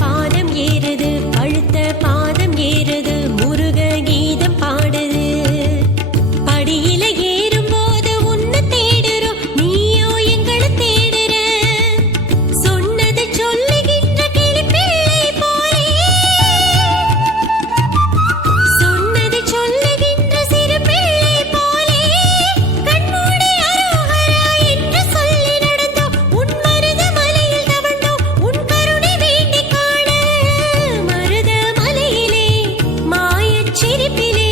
பாதம் ஏறுது, பழுத்த பாதம் ஏறுது, முருக கீதம் பாடுது. படியில ஏறும்போது உன்னை தேடுறோம், நீயோ எங்களை தேடுற. சொன்னது சொல்லுகின்ற கிளிப்பிள்ளை போலே, சொன்னது சொல்லுகின்ற சிறு பிள்ளை போலே, கண்மூடி அரோகரா என்று சொல்லி நடந்தோம். உன் மருத மலையில் தவழ்ந்தோம், உன் கருணை வேண்டி காண. மருத மலையிலே மாயச் சிரிப்பிலே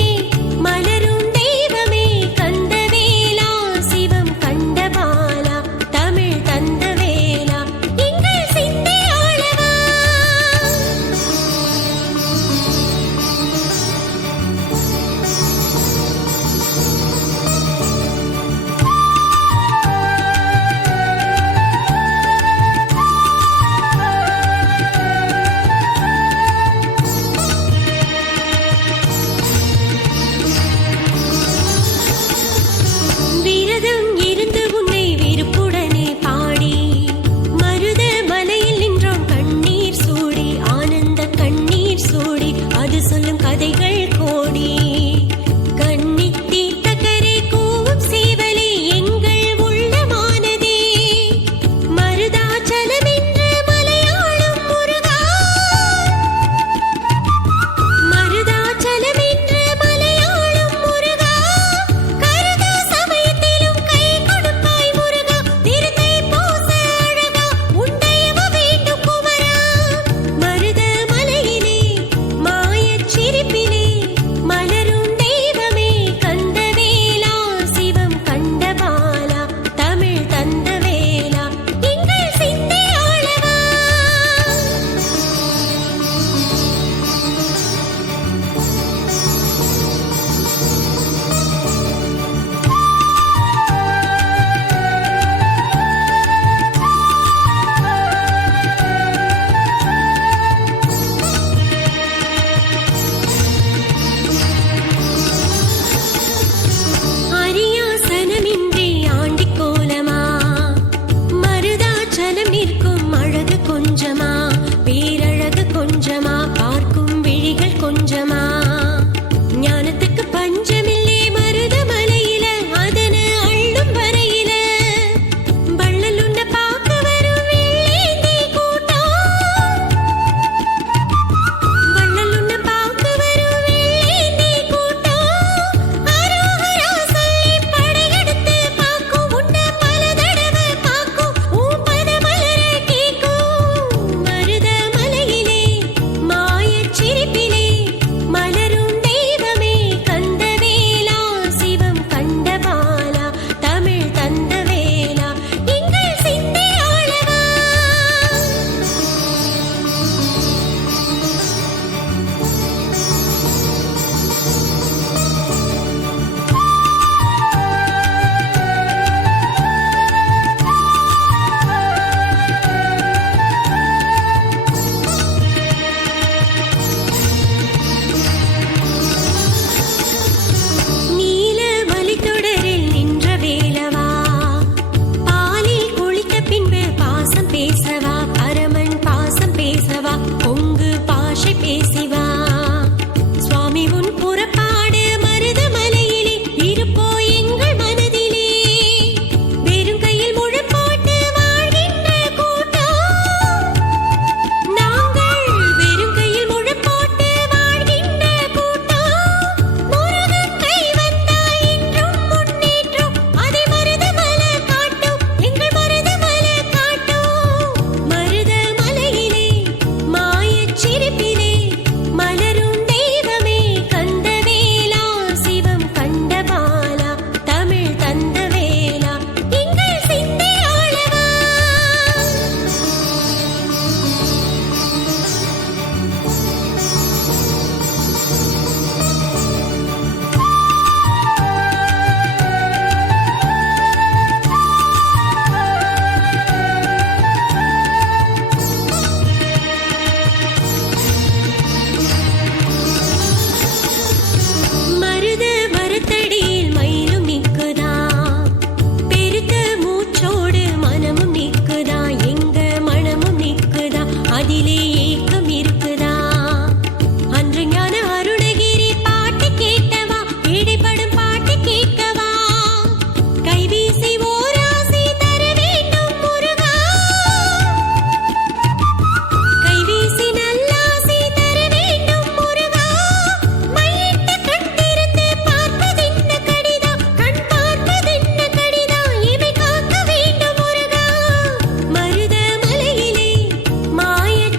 மலரும் தெய்வமே கந்தவேலா, சிவம் கண்டபாலா, தமிழ் தந்தவேலா, எங்கள் சிந்தை ஆளவா. விரதம் இருந்து உன்னை விருப்புடனே பாடி, மருத மலையில் நின்றோம் கண்ணீர் சூடி, ஆனந்த கண்ணீர் சூடி, அது சொல்லும் கதைகள் கோடி. கண்ணித் தீர்த்த கரை கூவும் சேவலே எங்கள் உள்ளமானதே, மருதாச்சலம் என்ற மலையாளம் முருகா, மருதாச்சலம் என்ற மலையாளம் முருகா, கருதா சமயத்திலும் கை கொடுப்பாய் முருகா, திருத்தை பூச அழகா உண்டயவ வேண்டும் குமரா. மருத மலையிலே மாயச் சிரிப்பிலே மலரும் தெய்வமே கந்தவேலா, சிவம் கண்டபாலா, தமிழ் தந்தவேலா, எங்கள் சிந்தை ஆளவா. அரியாசனமின்றி ஆண்டிக் கோலமா, மருதாச்சலம் நிற்கும் அழகு கொஞ்சமா, பேரழகு கொஞ்சமா, பார்க்கும் விழிகள் கொஞ்சமா. ஞானத்துக்கு பஞ்சமில்லே மருத மலையில, அதன அள்ளும் வரையில, வள்ளல் உன்னை பார்க்க வரும் வெள்ளேந்தி கூட்டம், வள்ளல் உன்னை பார்க்க வரும் வெள்ளேந்தி கூட்டம், அரோகரா சொல்லி படையெடுத்து பார்க்கும், உன்னை பல தடவை பார்க்கும், உன் பதமலர கேட்கும். மருத மலையிலே மாயச் சிரிப்பிலே மலரும் தெய்வமே கந்தவேலா, சிவம் கண்டபாலா, தமிழ் தந்தவேலா, எங்கள் சிந்தை ஆளவா. நீல மலைத்தொடரில் நின்ற வேலவா, பாலில் குளித்த பின்பு பாசம் பேசவா, பரமன் பாசம் பேசவா, கொங்கு பாஷை பேசிவா. சுவாமி உன் புறப்பாடு மருத மலையிலே இருப்போ எங்கள் மனதிலே, வெறும் கையில் முழப்போட்டு வாழ்கின்ற கூட்டம், நாங்கள் வெறும் கையில் முழப்போட்டு வாழ்கின்ற கூட்டம். முருகன் கை வந்தாய் என்றும் முன்னேற்றம், அதை மருத மலை காட்டும், எங்கள் மருத மலை காட்டும். மருத மலையிலே மாயச் சிரிப்பிலே மலரும் தெய்வமே கந்தவேலா, சிவம் கண்டபாலா, தமிழ் தந்தவேலா, எங்கள் சிந்தை ஆளவா. மருத மரத்தடியில் மயிலும் நிற்குதா, பெருத்த மூச்சோடு மனமும் நிற்குதா, எங்க மனமும் நிற்குதா, அதிலே ஏக்கம்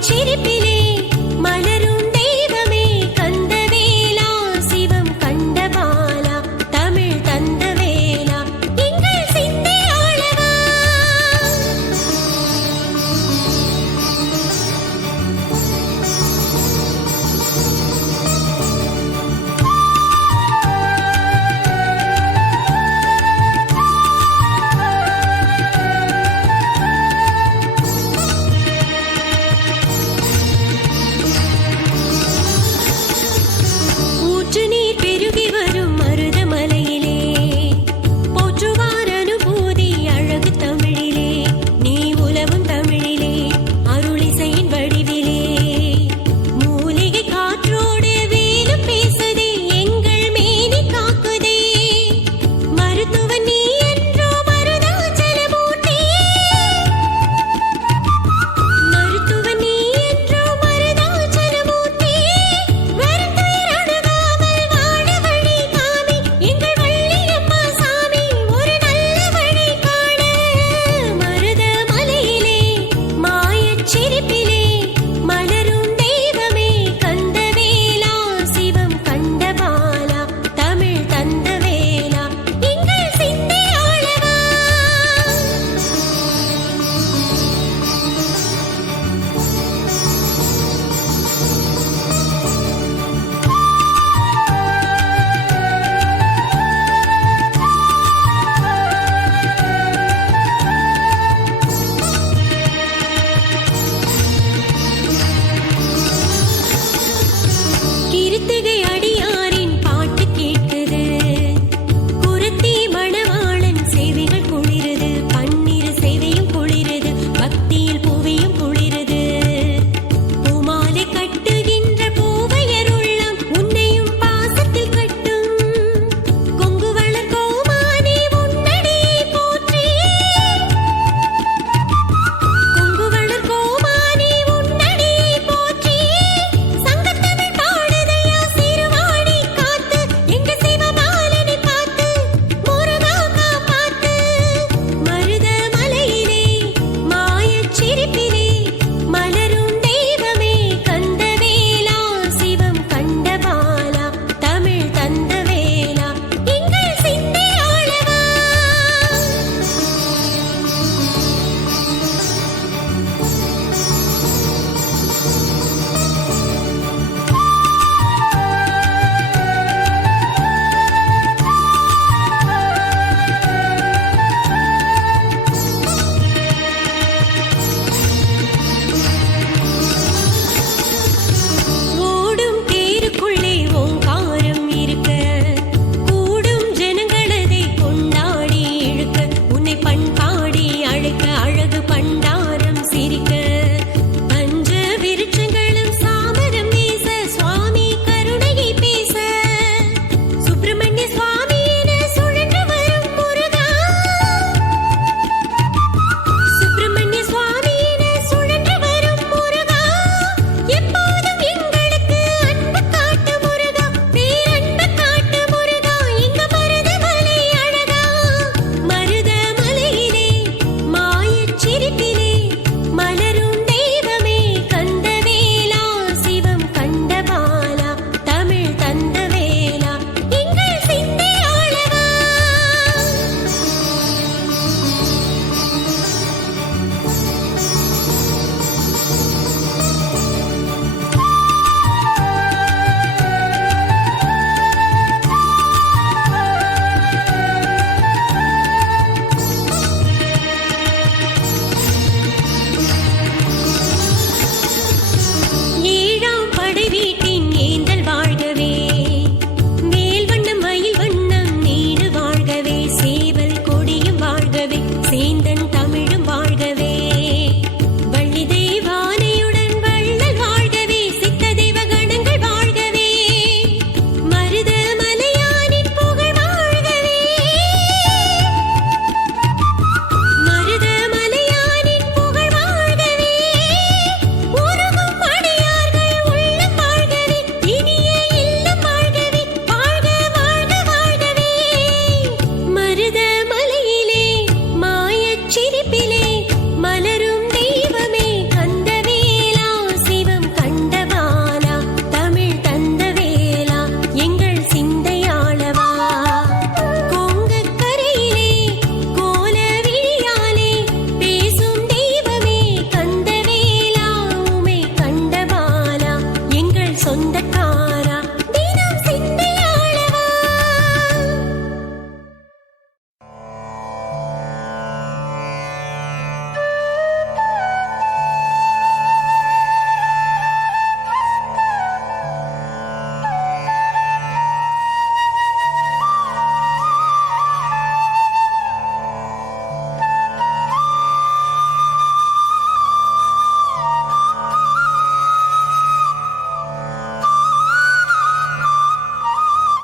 சிரிப்பே